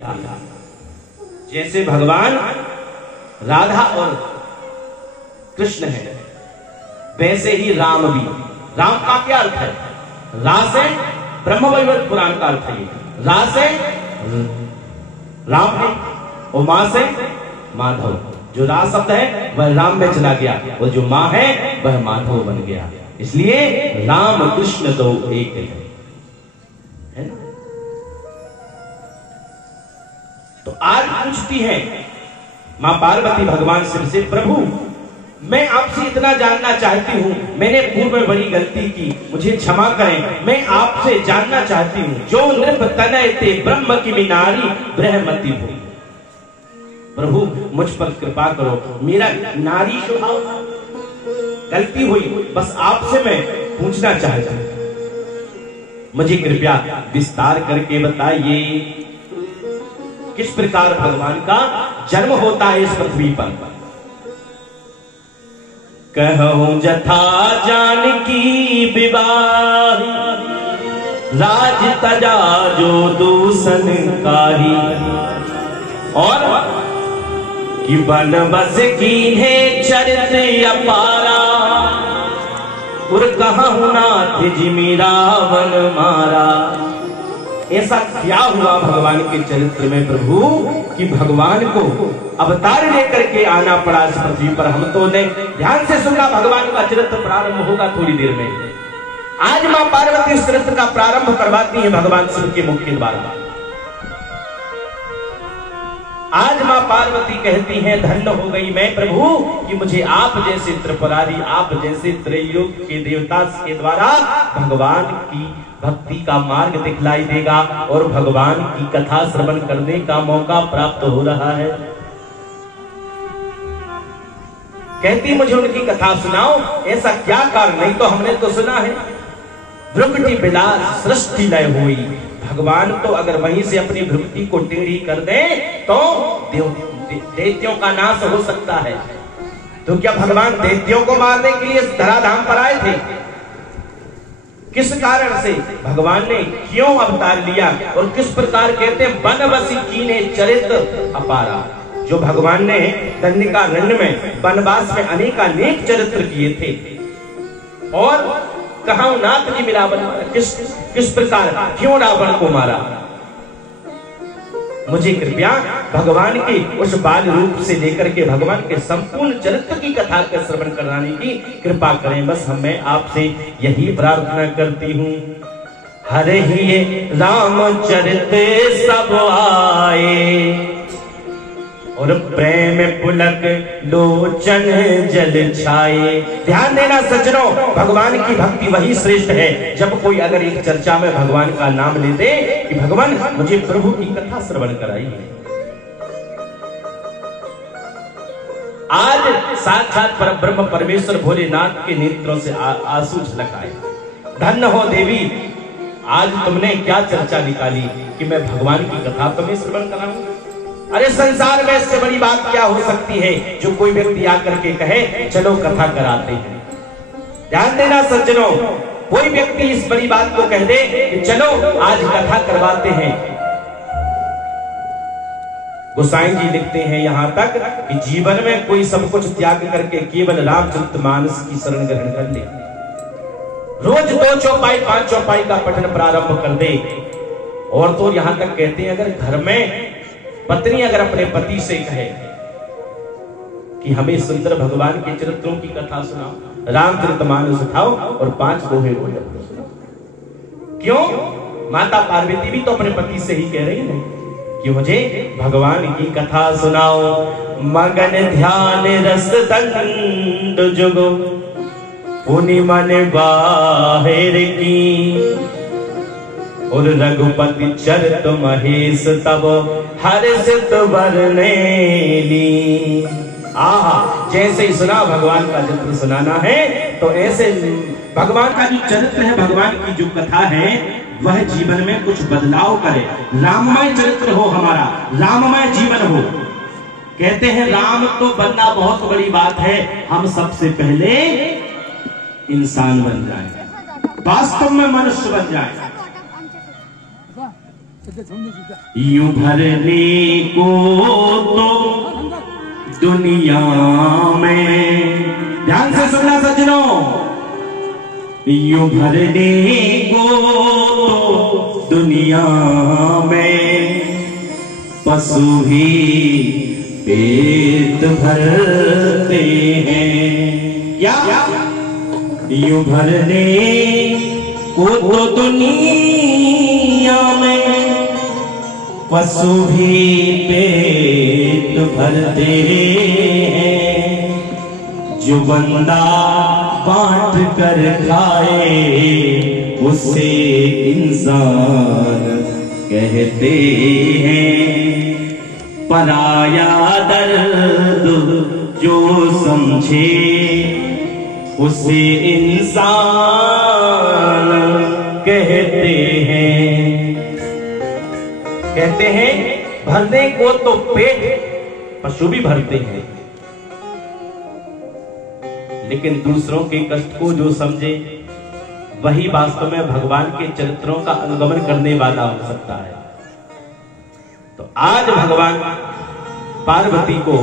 जैसे भगवान राधा और कृष्ण है, वैसे ही राम भी। राम का क्या अर्थ है? रा से ब्रह्मवैवर्त पुराण का अर्थ है। रा से राम है और मां से माधव। जो रा शब्द है वह राम में चला गया और जो मां है वह माधव बन गया। इसलिए राम कृष्ण तो एक है ना। तो आज पूछती है मां पार्वती भगवान शिव से, प्रभु मैं आपसे इतना जानना चाहती हूं, मैंने पूर्व में बड़ी गलती की, मुझे क्षमा करें। मैं आपसे जानना चाहती हूं, जो नृप तनय ते ब्रह्म की नारी ब्रह्मति हो। प्रभु मुझ पर कृपा करो, मेरा नारी स्वभाव गलती हुई, बस आपसे मैं पूछना चाहती हूं। मुझे कृपया विस्तार करके बताइए किस प्रकार भगवान का जन्म होता है इस पृथ्वी पर। कहूं जथा जानकी विवाह, राज तजा जो दूषण काही। और कि बनबस की है चरित अपारा, और कहूं नाथ जिमि रावण मारा। ऐसा क्या हुआ भगवान के चरित्र में प्रभु कि भगवान को अवतार लेकर के आना पड़ा इस पृथ्वी पर। हम तो ने ध्यान से सुना, भगवान का चरित्र प्रारंभ होगा थोड़ी देर में। आज मां पार्वती इस चरित्र का प्रारंभ करवाती है भगवान शिव के मुख के द्वारा। आज मां पार्वती कहती हैं, धन्य हो गई मैं प्रभु कि मुझे आप जैसे त्रिपुरारी, आप जैसे त्रैलोक के देवता के द्वारा भगवान की भक्ति का मार्ग दिखलाई देगा और भगवान की कथा श्रवण करने का मौका प्राप्त हो रहा है। कहती मुझे उनकी कथा सुनाओ, ऐसा क्या कारण? नहीं तो हमने तो सुना है भ्रुकुटी विलास सृष्टि लय हुई। भगवान तो अगर वहीं से अपनी भ्रुकुटी को टेढ़ी कर दे तो दैत्यों का नाश हो सकता है। तो क्या भगवान दैत्यों को मारने के लिए धराधाम पर आए थे? किस कारण से भगवान ने क्यों अवतार लिया और किस प्रकार कहते हैं बनबसी कीने चरित अपारा। जो भगवान ने दंडिकारण्य में वनवास में अनेक चरित्र किए थे। और कहा नाथ जी रावण मारा, किस प्रकार क्यों रावण को मारा। मुझे कृपया भगवान के उस बाल रूप से लेकर के भगवान के संपूर्ण चरित्र की कथा का श्रवण कराने की कृपा करें। बस मैं आपसे यही प्रार्थना करती हूँ। हरे ही रामचरित सब आए, और प्रेम पुलक लोचन जल छाए। ध्यान देना सज्जनों, भगवान की भक्ति वही श्रेष्ठ है जब कोई अगर एक चर्चा में भगवान का नाम ले दे कि भगवान मुझे प्रभु की कथा श्रवण कराइए। आज साक्षात परब्रह्म परमेश्वर भोलेनाथ के नेत्रों से आंसू झलक आए। धन्य हो देवी, आज तुमने क्या चर्चा निकाली कि मैं भगवान की कथा तुम्हें श्रवण कराऊं। अरे संसार में इससे बड़ी बात क्या हो सकती है जो कोई व्यक्ति आकर के कहे चलो कथा कराते हैं। ध्यान देना सज्जनों, कोई व्यक्ति इस बड़ी बात को कह दे कि चलो आज कथा करवाते हैं। गोसाई जी लिखते हैं यहां तक कि जीवन में कोई सब कुछ त्याग करके केवल रामचरितमानस की शरण ग्रहण कर ले, रोज 2 चौपाई 5 चौपाई का पठन प्रारंभ कर दे। और तो यहां तक कहते हैं अगर घर में पत्नी अगर अपने पति से कहे कि हमें सुंदर भगवान के चरित्रों की कथा सुनाओ, रामचरितमानस उठाओ और 5 दोहे बोलो। क्यों? माता पार्वती भी तो अपने पति से ही कह रही है कि मुझे भगवान की कथा सुनाओ। मगन ध्यान रस दंड जुगो, पुनि मन बाहिर की। और रघुपति चरित महेश तब हर्षित बरनेली। आहा, जैसे ही सुना भगवान का चरित्र सुनाना है तो ऐसे भगवान का जो चरित्र है, भगवान की जो कथा है वह जीवन में कुछ बदलाव करे। राममय चरित्र हो हमारा, राममय जीवन हो। कहते हैं राम तो बनना बहुत बड़ी बात है, हम सबसे पहले इंसान बन जाए, वास्तव में मनुष्य बन जाए। यूं भरने को तो दुनिया में, ध्यान से सुनना सज्जनों, यूं भरने को तो दुनिया में पशु भी पेट भरते हैं। क्या यूं भरने को तो दुनिया में पशु भी पेट भरते हैं। जो बंदा बांट कर खाए उसे इंसान कहते हैं। पराया दर्द जो समझे उसे इंसान कहते हैं। कहते हैं भरने को तो पेट पशु भी भरते हैं, लेकिन दूसरों के कष्ट को जो समझे वही वास्तव में भगवान के चरित्रों का अनुगमन करने वाला हो सकता है। तो आज भगवान पार्वती को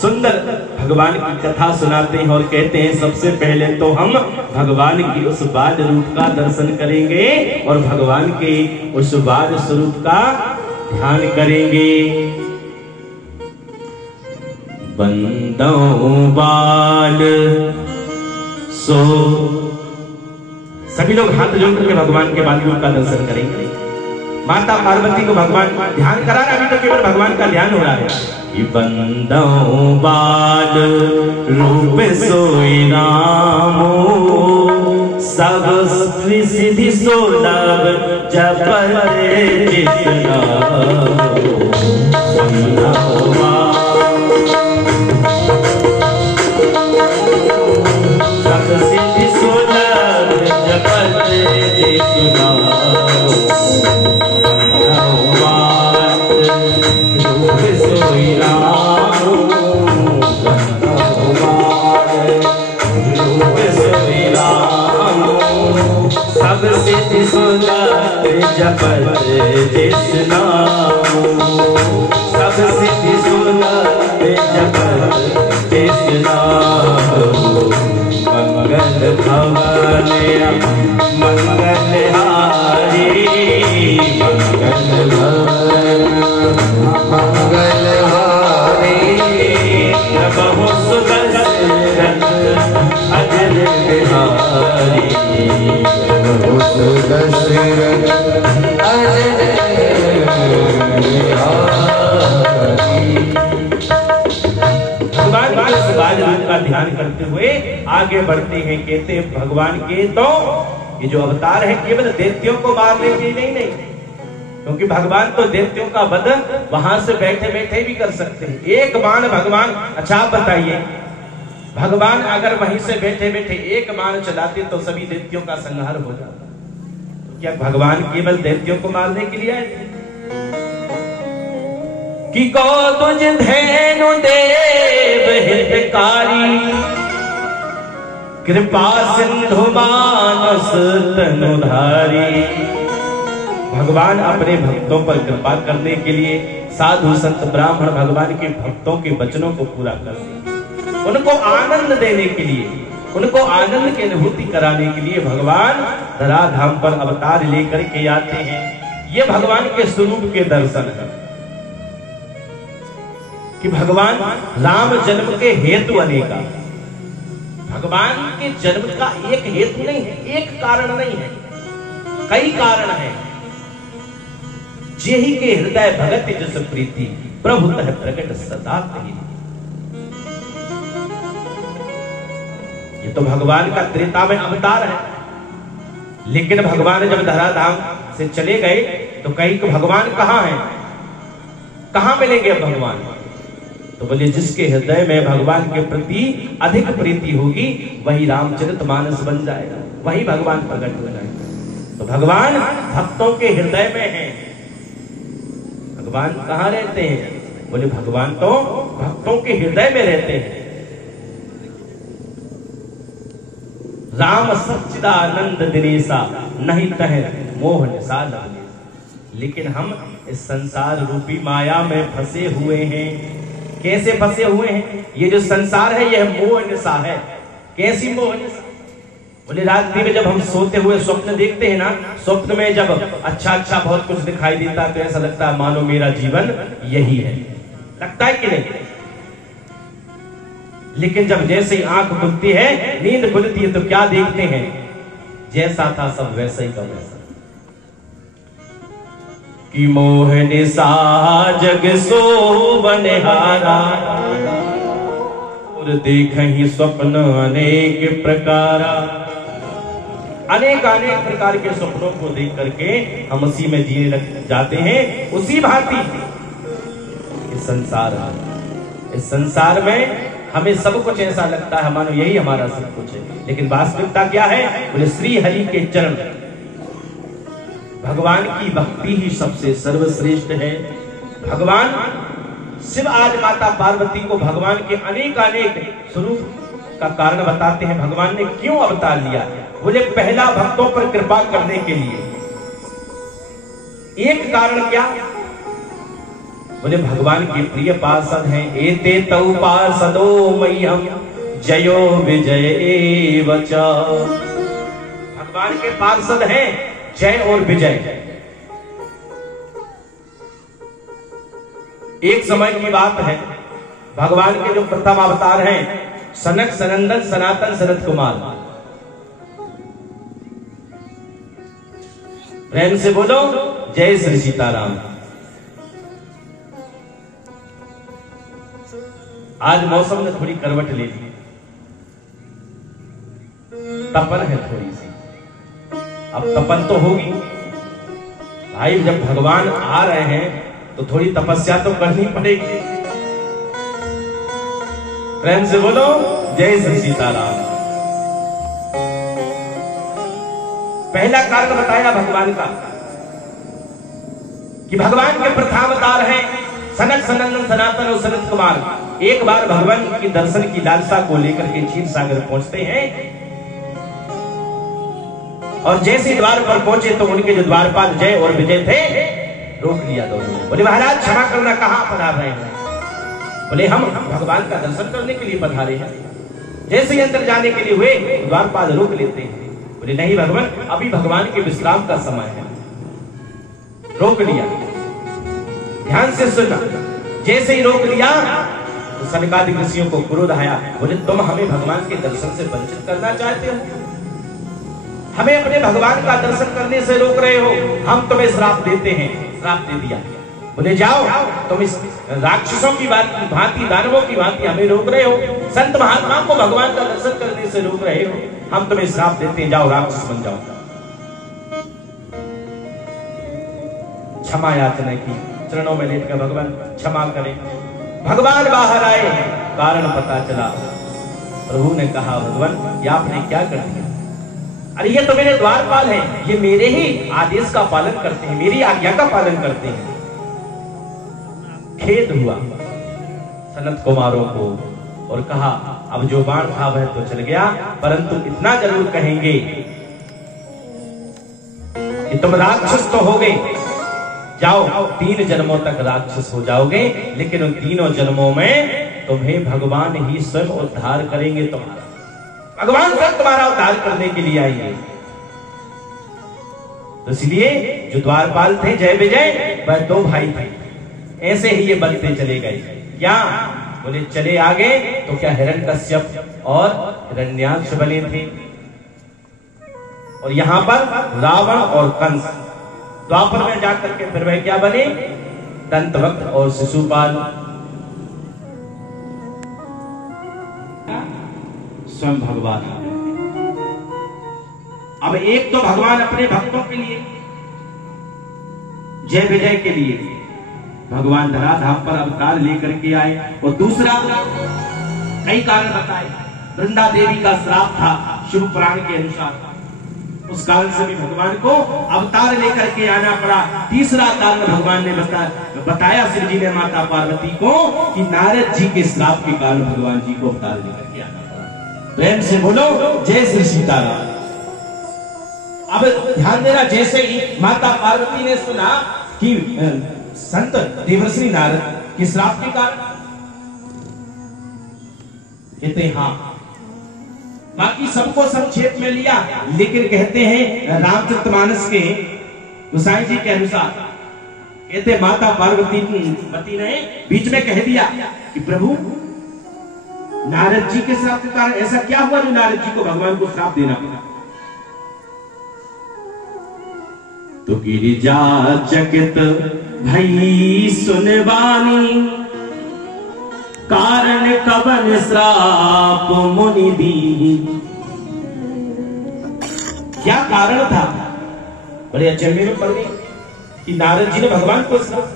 सुंदर भगवान की कथा सुनाते हैं और कहते हैं सबसे पहले तो हम भगवान की उस बाल रूप का दर्शन करेंगे और भगवान के उस बाल स्वरूप का ध्यान करेंगे। बंदो बाल सो, सभी लोग हाथ जोड़ करके भगवान के बाल रूप का दर्शन करेंगे। माता पार्वती को भगवान ध्यान करा रहा, अभी तो केवल भगवान का ध्यान हो रहा है। बंदो बाल रूप सोई रामो, सब सिद्धि सोलभ जपते जितना। सब सिद्धि सोलभ जपते जितना। सब सिद्धि सोलभ जपत जितना। सब सिद्धि सोलभ जपत जितना। मंगल भवन मंगल हारी, मंगल भवन मंगल हारी। प्रभु सुदर्शन अजर बिहारी, प्रभु सुदर्शन अजर बिहारी। भगवान के बाल रूप का ध्यान करते हुए आगे बढ़ते हैं। कहते भगवान के तो ये जो अवतार है केवल दैत्यों को मारने के लिए नहीं, क्योंकि भगवान तो दैत्यों का वध वहां से बैठे बैठे भी कर सकते हैं। एक बाण भगवान, अच्छा आप बताइए, भगवान अगर वहीं से बैठे बैठे एक बाण चलाते तो सभी दैत्यों का संहार हो जाता। तो क्या भगवान केवल दैत्यों को मारने के लिए आए? कि को तुझ धेनु देव हितकारी, कृपा सिंधु मानस तनुधारी। भगवान अपने भक्तों पर कृपा करने के लिए साधु संत ब्राह्मण भगवान के भक्तों के वचनों को पूरा करते हैं। उनको आनंद देने के लिए, उनको आनंद की अनुभूति कराने के लिए भगवान धराधाम पर अवतार लेकर के आते हैं। ये भगवान के स्वरूप के दर्शन है कि भगवान राम जन्म के हेतु अनेका। भगवान के जन्म का एक हेतु नहीं है, एक कारण नहीं है, कई कारण है। जेहि के हृदय भगत जस प्रीति, प्रभु तह प्रकट सदा कही। ये तो भगवान का त्रेता में अवतार है, लेकिन भगवान जब धराधाम से चले गए तो कहीं तो भगवान कहां है, कहां मिलेंगे भगवान? तो बोले जिसके हृदय में भगवान के प्रति अधिक प्रीति होगी वही रामचरितमानस बन जाएगा, वही भगवान प्रकट हो जाएगा। तो भगवान भक्तों के हृदय में है। भगवान कहाँ रहते हैं? बोले भगवान तो भक्तों के हृदय में रहते हैं। राम सच्चिदानंद दिनेसा, नहीं तह मोह निसा। लेकिन हम इस संसार रूपी माया में फंसे हुए हैं। कैसे फंसे हुए हैं? ये जो संसार है यह मोह निशा है। कैसी मोह निशा? बोले रात्रि में जब हम सोते हुए स्वप्न देखते हैं ना, स्वप्न में जब अच्छा अच्छा बहुत कुछ दिखाई देता है तो ऐसा लगता है मानो मेरा जीवन यही है। लगता है कि नहीं? लेकिन जब जैसे ही आंख खुलती है, नींद खुलती है, तो क्या देखते हैं? जैसा था सब वैसा ही का वैसा। कि मोह निशा जग सो बनिहारा, और देखहि स्वप्न अनेक प्रकारा। अनेक अनेक प्रकार के स्वप्नों को देख करके हम उसी में जीने लग जाते हैं। उसी भांति इस संसार में हमें सब कुछ ऐसा लगता है मानो यही हमारा सब कुछ है, लेकिन वास्तविकता क्या है? बोले श्री हरि के चरण, भगवान की भक्ति ही सबसे सर्वश्रेष्ठ है। भगवान शिव आज माता पार्वती को भगवान के अनेक अनेक स्वरूप का कारण बताते हैं। भगवान ने क्यों अवतार लिया? बोले पहला भक्तों पर कृपा करने के लिए। एक कारण क्या? बोले भगवान के प्रिय पार्षद हैं। एते तौ पार्षदो मह्यम जयो विजय एव च। भगवान के पार्षद हैं जय और विजय। एक समय की बात है, भगवान के जो प्रथम अवतार हैं सनक सनंदन सनातन सनत कुमार। प्रेम से बोलो जय श्री सीताराम। आज मौसम ने थोड़ी करवट ले ली, तपन है थोड़ी सी। अब तपन तो होगी भाई, जब भगवान आ रहे हैं तो थोड़ी तपस्या तो करनी पड़ेगी। प्रेम से बोलो जय श्री सीताराम। पहला कारण बताया भगवान का कि भगवान के प्रथावतार हैं सनक सनंदन सनातन और सनत कुमार। एक बार भगवान की दर्शन की लालसा को लेकर के क्षीर सागर पहुंचते हैं, और जैसे द्वार पर पहुंचे तो उनके जो द्वारपाल जय और विजय थे रोक लिया दोनों। बोले महाराज क्षमा करना, कहां पधार रहे हैं? बोले हम भगवान का दर्शन करने के लिए पधारे हैं। जैसे ही अंदर जाने के लिए हुए द्वारपाल रोक लेते हैं। बोले नहीं भगवान, अभी भगवान के विश्राम का समय है। रोक लिया। ध्यान से सुनना। जैसे ही रोक लिया तो सनकादि ऋषियों को क्रोध आया। बोले तुम हमें भगवान के दर्शन से वंचित करना चाहते हो, हमें अपने भगवान का दर्शन करने से रोक रहे हो, हम तुम्हें श्राप देते हैं। श्राप दे दिया। बोले जाओ, तुम इस राक्षसों की भांति दानवों की भांति हमें रोक रहे हो, संत महात्मा को भगवान का दर्शन करने से रोक रहे हो, हम तुम्हें श्राप देते हैं, जाओ राक्षस बन जाओ। क्षमा याचना की, चरणों में लेटकर भगवान क्षमा करें। भगवान बाहर आए, कारण पता चला। प्रभु ने कहा भगवान ये आपने क्या कर दिया? अरे ये तो मेरे द्वारपाल हैं, ये मेरे ही आदेश का पालन करते हैं, मेरी आज्ञा का पालन करते हैं। खेद हुआ सनत कुमारों को और कहा अब जो बाण था वह तो चल गया, परंतु इतना जरूर कहेंगे कि तुम राक्षस तो हो गए, जाओ 3 जन्मों तक राक्षस हो जाओगे, लेकिन उन 3 जन्मों में तुम्हें भगवान ही स्वयं उद्धार करेंगे। तुम्हारा भगवान स्वयं तुम्हारा उद्धार करने के लिए आएंगे। तो इसलिए जो द्वारपाल थे जय विजय, वह 2 भाई थे। ऐसे ही ये बनते चले गए। क्या बोले? चले आगे तो क्या हिरण्यकश्यप और हिरण्याक्ष बने थे, और यहां पर रावण और कंस। द्वापर में जाकर के फिर वह क्या बने? दंतवक्र और शिशुपाल। स्वयं भगवान। अब एक तो भगवान अपने भक्तों के लिए जय विजय के लिए भगवान धराधाम पर अवतार लेकर के आए, और दूसरा कई कारण बताए। वृंदा देवी का श्राप था शिव पुराण के अनुसार, उस कारण से भी भगवान को अवतार लेकर के आना पड़ा। तीसरा कारण भगवान ने बताया शिव जी ने माता पार्वती को कि नारद जी के श्राप के कारण भगवान जी को अवतार लेकर के आना पड़ा। प्रेम से बोलो जय श्री सीताराम। अब ध्यान देना, जैसे ही माता पार्वती ने सुना कि संत देवर्षि नारद के श्राप के कारण? कहते हैं हाँ। बाकी सबको संक्षेप में लिया, लेकिन कहते हैं रामचरितमानस के गोसाई जी के अनुसार, कहते माता पार्वती पति ने बीच में कह दिया कि प्रभु नारद जी के श्राप के कारण ऐसा क्या हुआ जो नारद जी को भगवान को श्राप देना पड़ा? तो गिरिजा चकित भई सुनवानी, कारण कवन श्राप मुनि दी। क्या कारण था? बड़े अचंभे में पड़ गए कि नारद जी ने भगवान को श्राप,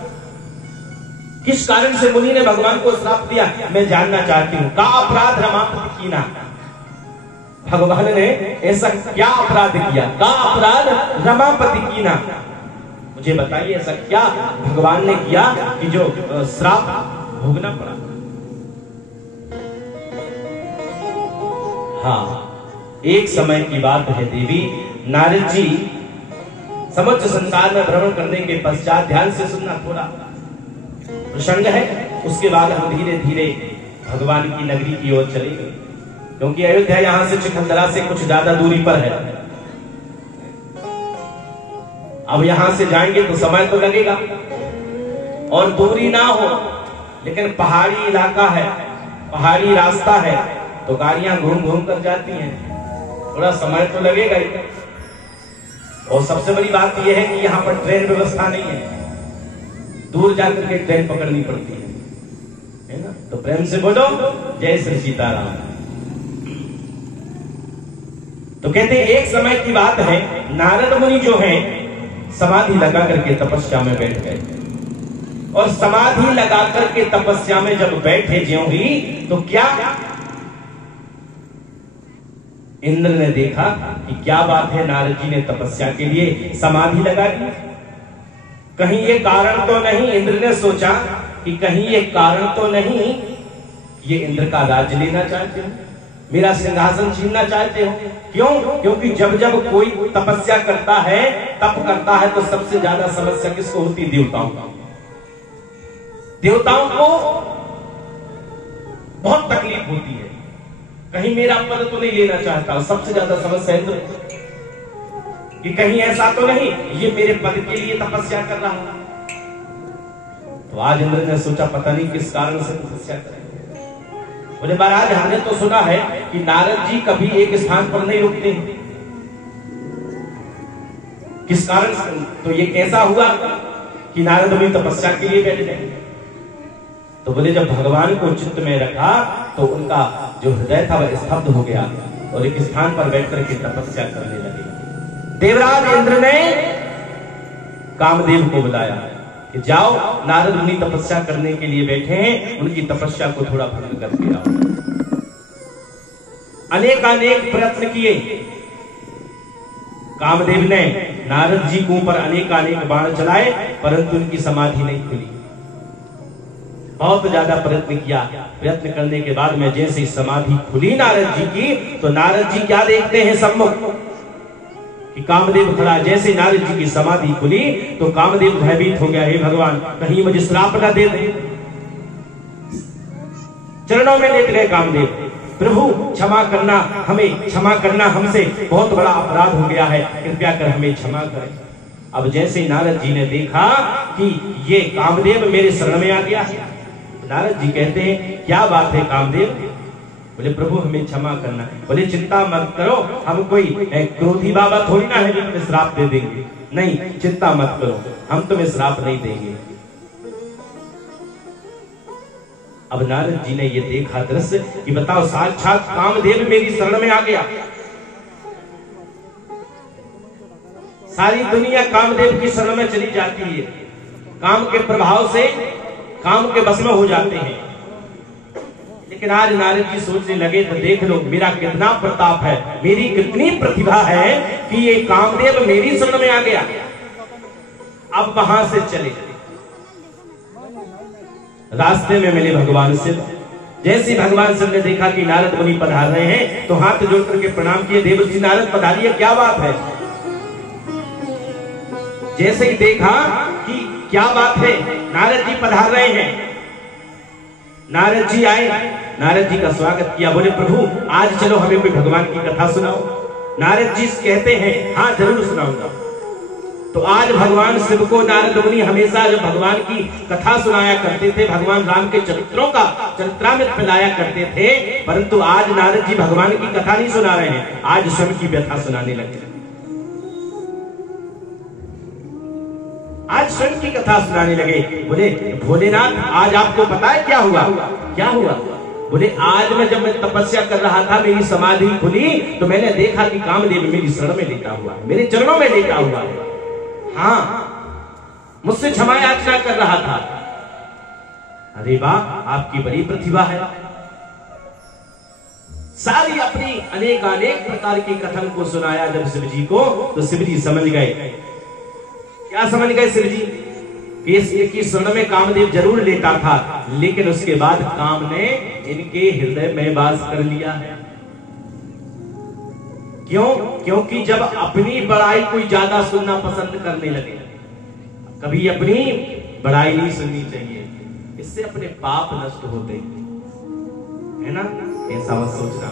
किस कारण से मुनि ने भगवान को श्राप दिया? मैं जानना चाहती हूं। का अपराध रमापति कीना, भगवान ने ऐसा क्या अपराध किया? का अपराध रमापति कीना, मुझे बताइए ऐसा क्या भगवान ने किया कि जो श्राप भोगना पड़ा? हाँ, एक समय की बात है देवी, नारद जी समस्त संसार में भ्रमण करने के पश्चात, ध्यान से सुनना, थोड़ा प्रसंग है, उसके बाद हम धीरे धीरे भगवान की नगरी की ओर चलेंगे, क्योंकि अयोध्या यहां से चिखलदरा से कुछ ज्यादा दूरी पर है। अब यहां से जाएंगे तो समय तो लगेगा, और दूरी ना हो, लेकिन पहाड़ी इलाका है, पहाड़ी रास्ता है, तो गाड़ियां घूम घूम कर जाती हैं, थोड़ा समय तो लगेगा ही। और सबसे बड़ी बात यह है कि यहाँ पर ट्रेन व्यवस्था नहीं है, दूर जाकर के ट्रेन पकड़नी पड़ती है ना? तो प्रेम से बोलो जय श्री सीताराम। तो कहते हैं एक समय की बात है, नारद मुनि जो हैं समाधि लगा करके तपस्या में बैठ गए, और समाधि लगा करके तपस्या में जब बैठे ज्यों ही, तो क्या इंद्र ने देखा कि क्या बात है, नारद जी ने तपस्या के लिए समाधि लगा दी, कहीं ये कारण तो नहीं? इंद्र ने सोचा कि कहीं ये कारण तो नहीं, ये इंद्र का राज्य लेना चाहते हो, मेरा सिंहासन छीनना चाहते हो? क्यों? क्योंकि जब जब कोई तपस्या करता है, तप करता है, तो सबसे ज्यादा समस्या किसको होती? देवताओं को। देवताओं को बहुत तकलीफ होती है, कहीं मेरा पद तो नहीं लेना चाहता, सबसे ज्यादा समस्या इंद्र कि कहीं ऐसा तो नहीं ये मेरे पद के लिए तपस्या कर रहा है। तो आज इंद्र ने सोचा पता नहीं किस कारण से तपस्या करें। बोले महाराज हमने तो सुना है कि नारद जी कभी एक स्थान पर नहीं रुकते हैं, किस कारण से? तो ये कैसा हुआ कि नारद मुनि तपस्या के लिए बैठ गए? तो बोले जब भगवान को चित्त में रखा तो उनका जो हृदय था वह स्तब्ध हो गया, और एक स्थान पर बैठकर के तपस्या करने लगे। देवराज इंद्र ने कामदेव को बुलाया कि जाओ, नारद मुनि तपस्या करने के लिए बैठे हैं, उनकी तपस्या को थोड़ा भंग करके आओ। अनेक प्रयत्न किए कामदेव ने, नारद जी को ऊपर अनेक बाण चलाए, परंतु उनकी समाधि नहीं खुली। बहुत ज्यादा प्रयत्न किया, प्रयत्न करने के बाद में जैसे समाधि खुली नारद जी की, तो नारद जी क्या देखते हैं सम्मुख कि कामदेव खड़ा। जैसे नारद जी की समाधि खुली तो कामदेव भयभीत हो गया, हे भगवान कहीं मुझे श्राप न दे दे। चरणों में लेट गए कामदेव, प्रभु क्षमा करना, हमें क्षमा करना, हमसे बहुत बड़ा अपराध हो गया है, कृपया कर हमें क्षमा करें। अब जैसे नारद जी ने देखा कि ये कामदेव मेरे शरण में आ गया है, नारद जी कहते हैं क्या बात है कामदेव? बोले प्रभु हमें क्षमा करना। बोले चिंता मत करो, हम कोई क्रोधी बाबा थोड़ी ना है जो तुम्हें श्राप दे देंगे, नहीं चिंता मत करो, हम तुम्हें श्राप नहीं देंगे। अब नारद जी ने ये देखा दृश्य कि बताओ साक्षात कामदेव मेरी शरण में आ गया, सारी दुनिया कामदेव की शरण में चली जाती है, काम के प्रभाव से काम के बस में हो जाते हैं। लेकिन आज नारद जी सोचने लगे तो देख लो मेरा कितना प्रताप है, मेरी कितनी प्रतिभा है कि ये कामदेव मेरी शरण में आ गया। अब वहां से चले, रास्ते में मिले भगवान शिव। जैसे भगवान शिव ने देखा कि नारद मुनि पधार रहे हैं तो हाथ जोड़ करके प्रणाम किए, देवर्षि नारद पधारिए, क्या बात है। जैसे ही देखा कि क्या बात है, नारद जी पधार रहे हैं। नारद जी आए, नारद जी का स्वागत किया, बोले प्रभु आज चलो हमें कोई भगवान की कथा सुनाओ। नारद जी कहते हैं हाँ जरूर सुनाऊंगा। तो आज भगवान शिव को नारद मुनि हमेशा जो भगवान की कथा सुनाया करते थे, भगवान राम के चरित्रों का चरित्रामृत फैलाया करते थे, परंतु आज नारद जी भगवान की कथा नहीं सुना रहे हैं, आज स्वयं की व्यथा सुनाने लगे। आज स्वयं की कथा सुनाने लगे। बोले भोलेनाथ आज आपको पता है क्या हुआ? क्या हुआ? बोले आज जब मैं तपस्या कर रहा था, मेरी समाधि खुली तो मैंने देखा कि कामदेव मेरी शरण में लेटा हुआ है, मेरे चरणों में लेटा हुआ है। हाँ, मुझसे क्षमा याचना कर रहा था। अरे वाह, आपकी बड़ी प्रतिभा है। सारी अपनी अनेक प्रकार की कथन को सुनाया जब शिव जी को, तो शिव जी समझ गए। क्या समझ गए शिव जी? कि इसकी शरण में कामदेव जरूर लेटा था, लेकिन उसके बाद काम ने इनके हृदय में वास कर लिया है। क्यों? क्योंकि जब अपनी बड़ाई कोई ज्यादा सुनना पसंद करने लगे, कभी अपनी बड़ाई नहीं सुननी चाहिए, इससे अपने पाप नष्ट होते है ना। ऐसा मत सोचना।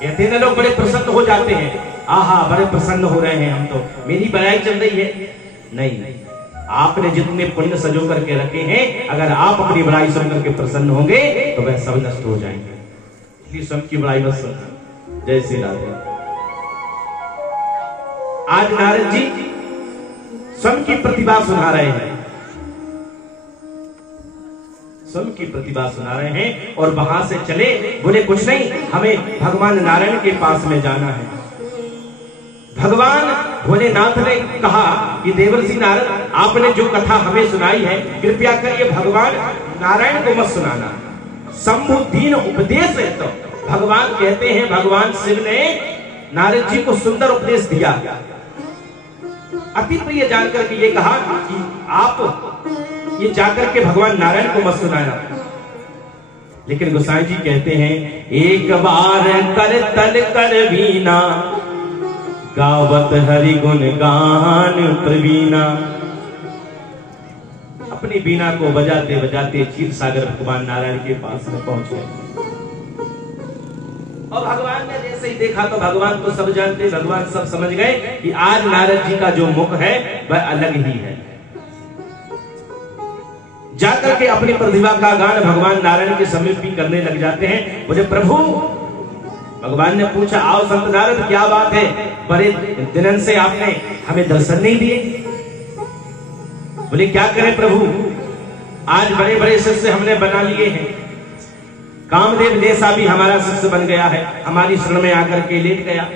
कहते हैं ना लोग बड़े प्रसन्न हो जाते हैं, आहा बड़े प्रसन्न हो रहे हैं हम तो, मेरी बड़ाई चल रही है। नहीं, आपने जितने पुण्य सजो करके रखे हैं, अगर आप अपनी बड़ाई सुन करके प्रसन्न होंगे तो वह सब नष्ट हो जाएंगे। इसलिए स्वयं की बड़ाई मत सुनना। जय श्री राधे। आज नारद जी स्वयं की प्रतिभा सुना रहे हैं, स्वयं की प्रतिभा सुना रहे हैं। और वहां से चले, बोले कुछ नहीं, हमें भगवान नारायण के पास में जाना है। भगवान भोलेनाथ ने कहा कि देवर्षि नारद, आपने जो कथा हमें सुनाई है, कृपया करिए भगवान नारायण को मत सुनाना। शंभु दीन उपदेश है। तो भगवान कहते हैं, भगवान शिव ने नारद जी को सुंदर उपदेश दिया। अति प्रिय जानकर के ये कहा कि आप ये जाकर के भगवान नारायण को मत सुनाना। लेकिन गोसाई जी कहते हैं, एक बार कर तल कर वीणा, गावत हरि गुण गान प्रवीणा। अपनी बीना को बजाते बजाते क्षीर सागर भगवान नारायण के पास में पहुंच गए। और भगवान ने जैसे ही देखा तो भगवान तो सब जानते, भगवान सब समझ गए कि आज नारद जी का जो मुख है वह अलग ही है। जाकर के अपनी प्रतिभा का गान भगवान नारायण के समीप भी करने लग जाते हैं। बोले प्रभु, भगवान ने पूछा, आओ संत नारद क्या बात है, बड़े दिनों से आपने हमें दर्शन नहीं दिए। बोले क्या करें प्रभु, आज बड़े बड़े शिष्य हमने बना लिए हैं। कामदेव जैसा भी हमारा शिष्य बन गया है, हमारी शरण में आकर के लेट गया।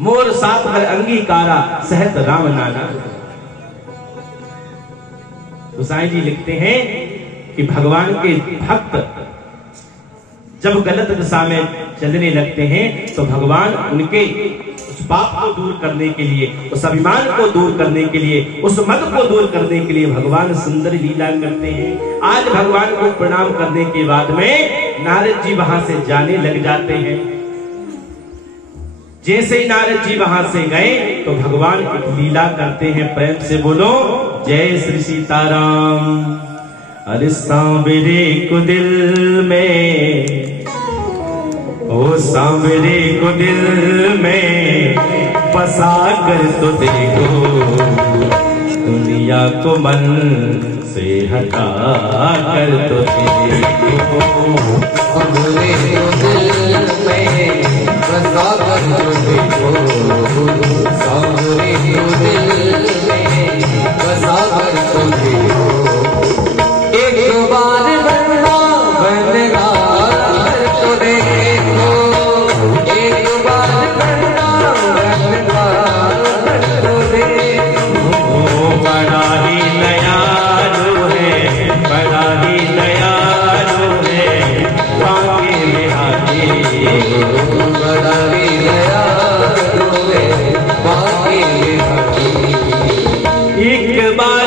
मोर सात हर अंगीकारा सहत राम नाना। गोसाई जी लिखते हैं कि भगवान के भक्त जब गलत दिशा में चलने लगते हैं तो भगवान उनके उस पाप को दूर करने के लिए, उस अभिमान को दूर करने के लिए, उस मद को दूर करने के लिए भगवान सुंदर लीला करते हैं। आज भगवान को प्रणाम करने के बाद में नारद जी वहां से जाने लग जाते हैं। जैसे ही नारद जी वहां से गए तो भगवान एक लीला करते हैं। प्रेम से बोलो जय श्री सीताराम। अरे सांवरे को दिल में, ओ सांवरे को दिल में बसा कर तो देखो, दुनिया को मन से हटा कर तो देखो। सांवरे को दिल में बसा कर तो देखो, सांवरे को दिल में बसा कर तो देखो। एक बार वृंदावन गाकर तो देखो, एक बार वृंदावन गाकर तो देखो। बड़ा ही दयालु है, बड़ा ही दयालु है, बाकी बिहारी। बड़ा ही दयालु है, बाकी बिहारी। एक बार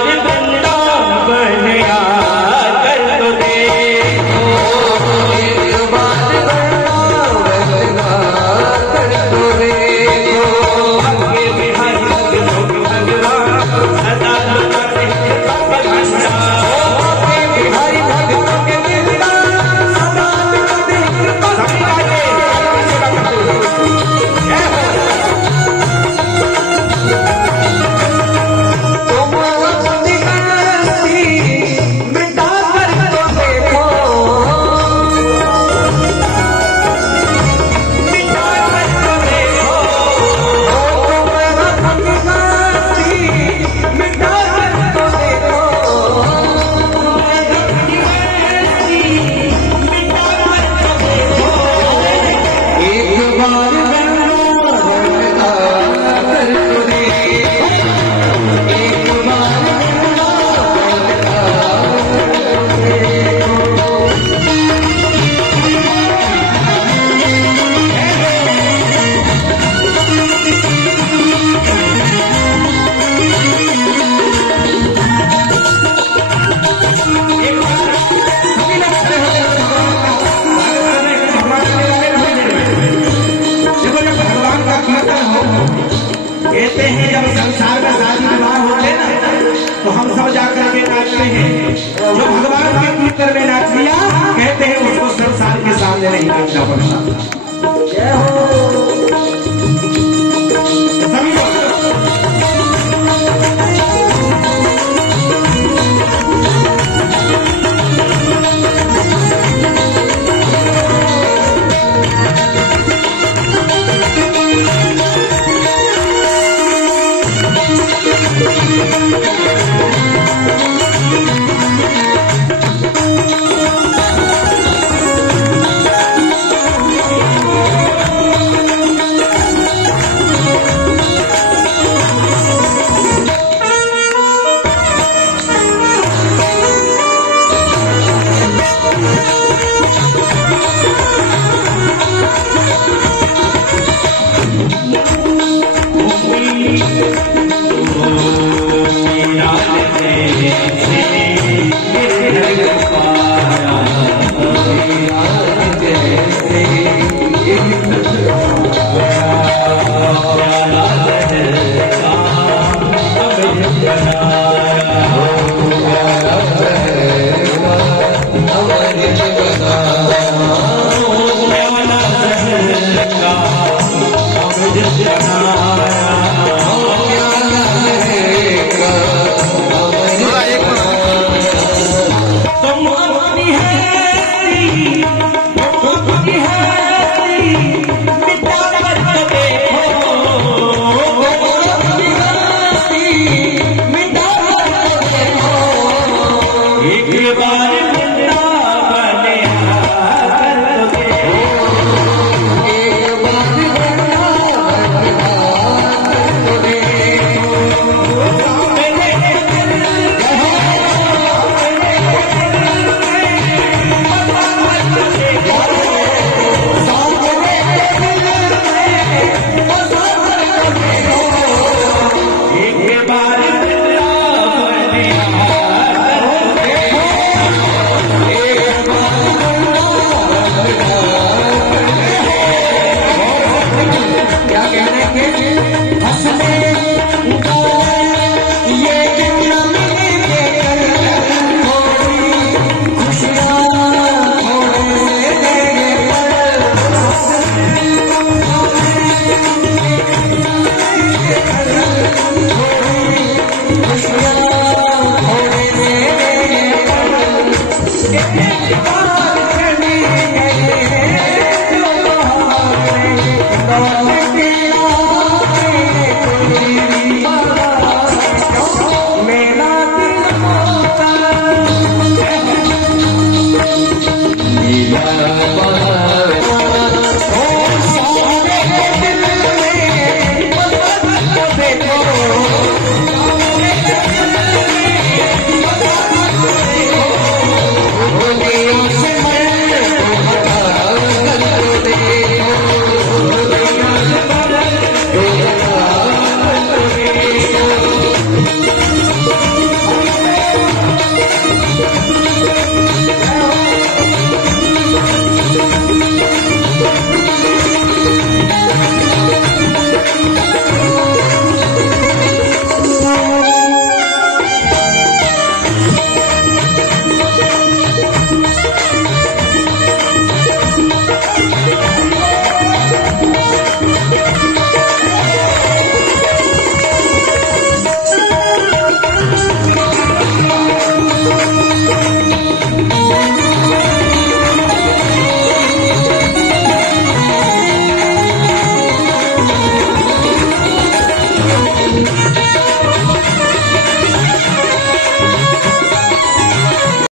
Thank you.